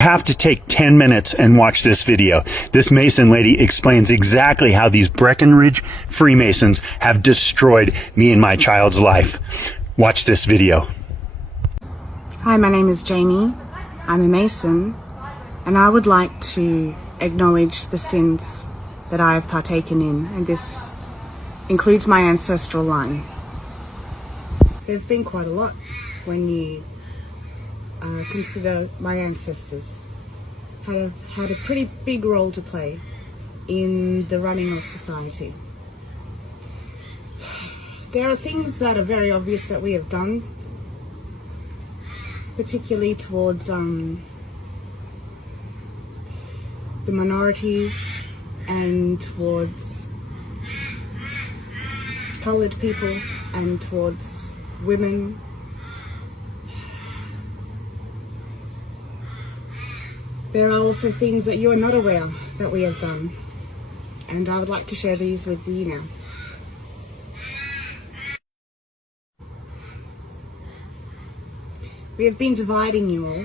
Have to take 10 minutes and watch this video. This Mason lady explains exactly how these Breckenridge Freemasons have destroyed me and my child's life. Watch this video. Hi, my name is Jamie. I'm a Mason, and I would like to acknowledge the sins that I have partaken in, and this includes my ancestral line. There have been quite a lot when you consider my ancestors had a pretty big role to play in the running of society. There are things that are very obvious that we have done, particularly towards the minorities and towards coloured people and towards women. There are also things that you are not aware that we have done, and I would like to share these with you now. We have been dividing you all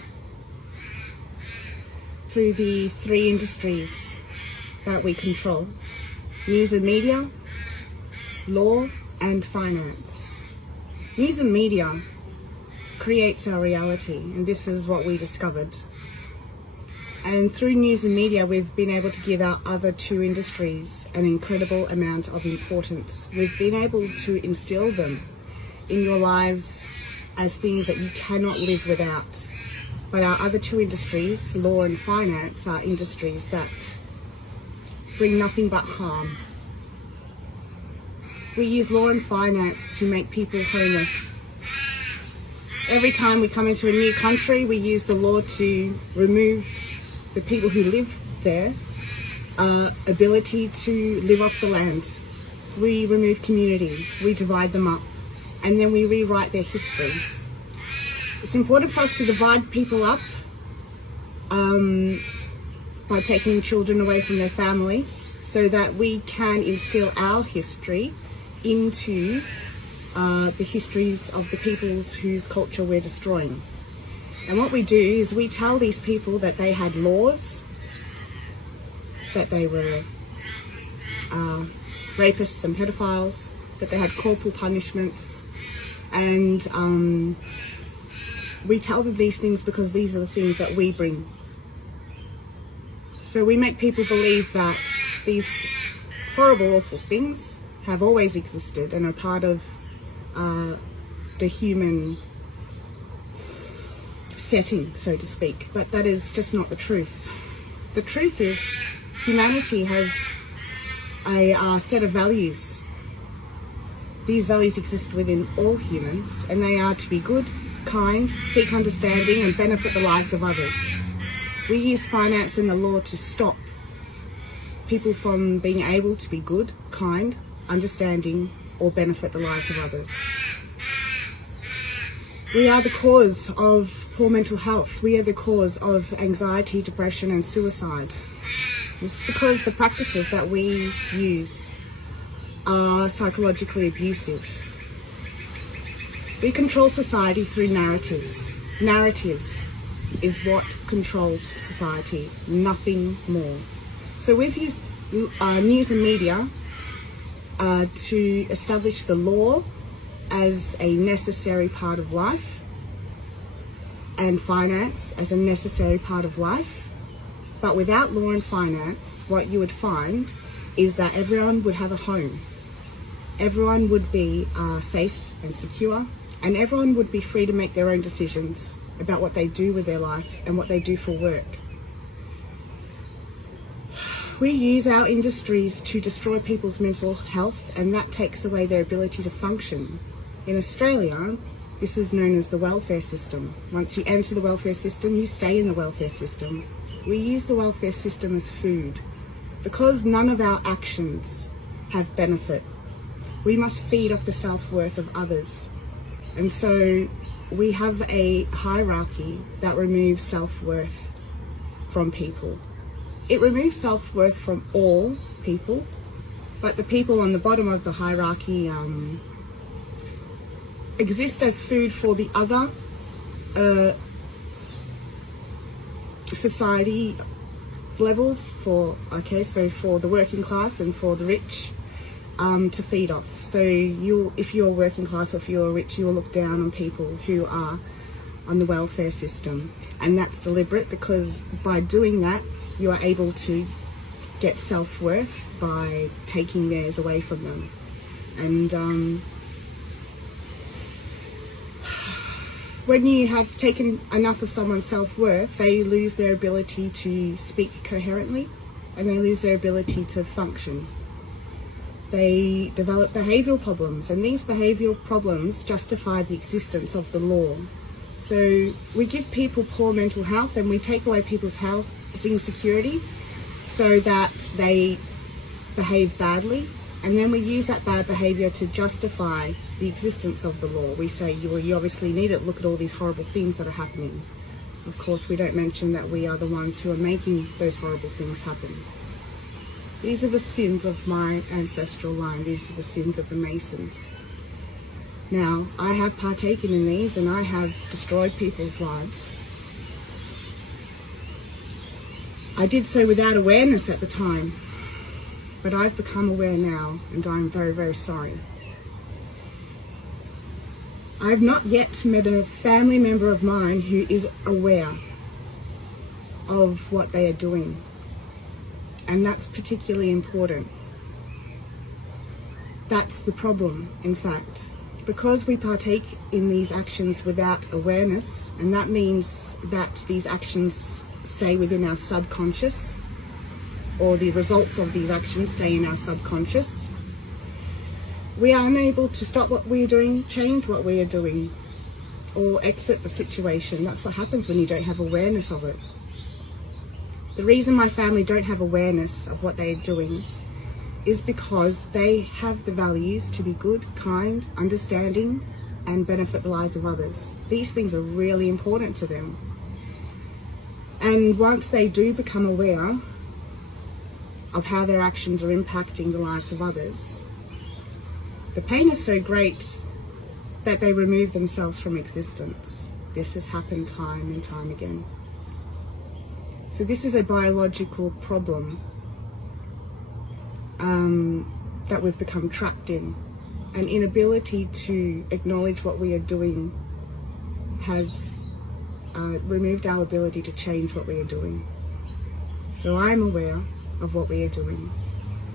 through the three industries that we control: news and media, law, and finance. News and media creates our reality, and this is what we discovered. And through news and media, we've been able to give our other two industries an incredible amount of importance. We've been able to instill them in your lives as things that you cannot live without. But our other two industries, law and finance, are industries that bring nothing but harm. We use law and finance to make people homeless. Every time we come into a new country, we use the law to remove the people who live there ability to live off the lands. We remove community, we divide them up, and then we rewrite their history. It's important for us to divide people up by taking children away from their families so that we can instill our history into the histories of the peoples whose culture we're destroying. And what we do is we tell these people that they had laws, that they were rapists and pedophiles, that they had corporal punishments, and we tell them these things because these are the things that we bring. So we make people believe that these horrible, awful things have always existed and are part of the human setting, so to speak, but that is just not the truth. The truth is humanity has a set of values. These values exist within all humans, and they are to be good, kind, seek understanding, and benefit the lives of others. We use finance and the law to stop people from being able to be good, kind, understanding, or benefit the lives of others. We are the cause of poor mental health. We are the cause of anxiety, depression, and suicide. It's because the practices that we use are psychologically abusive. We control society through narratives. Narratives is what controls society, nothing more. So we've used news and media to establish the law as a necessary part of life, and finance as a necessary part of life. But without law and finance, what you would find is that everyone would have a home. Everyone would be safe and secure, and everyone would be free to make their own decisions about what they do with their life and what they do for work. We use our industries to destroy people's mental health, and that takes away their ability to function. In Australia, this is known as the welfare system. Once you enter the welfare system, you stay in the welfare system. We use the welfare system as food. Because none of our actions have benefit, we must feed off the self-worth of others. And so we have a hierarchy that removes self-worth from people. It removes self-worth from all people, but the people on the bottom of the hierarchy exist as food for the other society levels for the working class and for the rich to feed off. So if you're working class or if you're rich, you'll look down on people who are on the welfare system, and that's deliberate because by doing that you are able to get self-worth by taking theirs away from them. And when you have taken enough of someone's self-worth, they lose their ability to speak coherently and they lose their ability to function. They develop behavioural problems, and these behavioural problems justify the existence of the law. So we give people poor mental health and we take away people's housing security so that they behave badly, and then we use that bad behaviour to justify the existence of the law. We say, you obviously need it, look at all these horrible things that are happening. Of course, we don't mention that we are the ones who are making those horrible things happen. These are the sins of my ancestral line, these are the sins of the Masons. Now, I have partaken in these and I have destroyed people's lives. I did so without awareness at the time, but I've become aware now and I'm very, very sorry. I've not yet met a family member of mine who is aware of what they are doing, and that's particularly important. That's the problem, in fact. Because we partake in these actions without awareness, and that means that these actions stay within our subconscious, or the results of these actions stay in our subconscious, we are unable to stop what we are doing, change what we are doing, or exit the situation. That's what happens when you don't have awareness of it. The reason my family don't have awareness of what they are doing is because they have the values to be good, kind, understanding, and benefit the lives of others. These things are really important to them. And once they do become aware of how their actions are impacting the lives of others, the pain is so great that they remove themselves from existence. This has happened time and time again. So this is a biological problem that we've become trapped in. An inability to acknowledge what we are doing has removed our ability to change what we are doing. So I'm aware of what we are doing,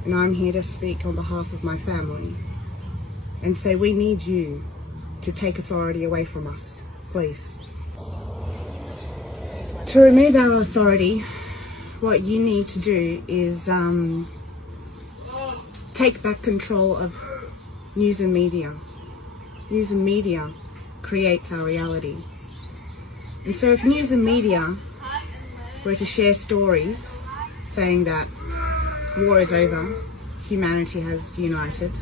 and I'm here to speak on behalf of my family and say we need you to take authority away from us, please. To remove our authority, what you need to do is take back control of news and media. News and media creates our reality. And so if news and media were to share stories saying that war is over, humanity has united,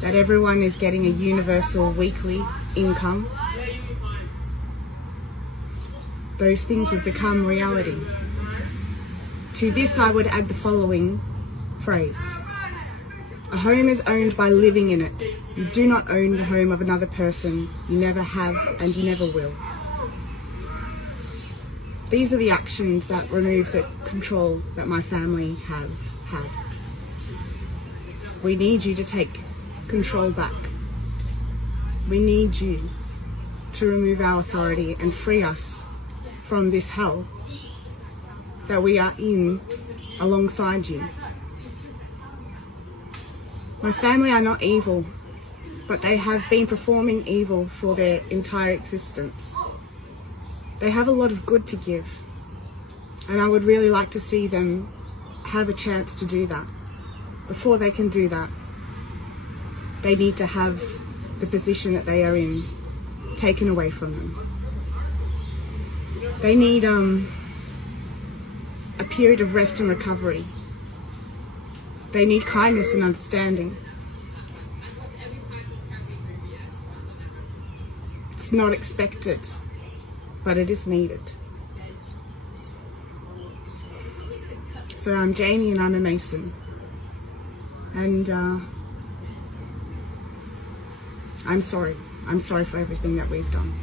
that everyone is getting a universal weekly income, those things would become reality. To this I would add the following phrase: a home is owned by living in it. You do not own the home of another person. You never have and you never will. These are the actions that remove the control that my family have had. We need you to take control back. We need you to remove our authority and free us from this hell that we are in alongside you. My family are not evil, but they have been performing evil for their entire existence. They have a lot of good to give, and I would really like to see them have a chance to do that. Before they can do that, they need to have the position that they are in taken away from them. They need a period of rest and recovery. They need kindness and understanding. It's not expected, but it is needed. So I'm Jamie and I'm a Mason. And I'm sorry. I'm sorry for everything that we've done.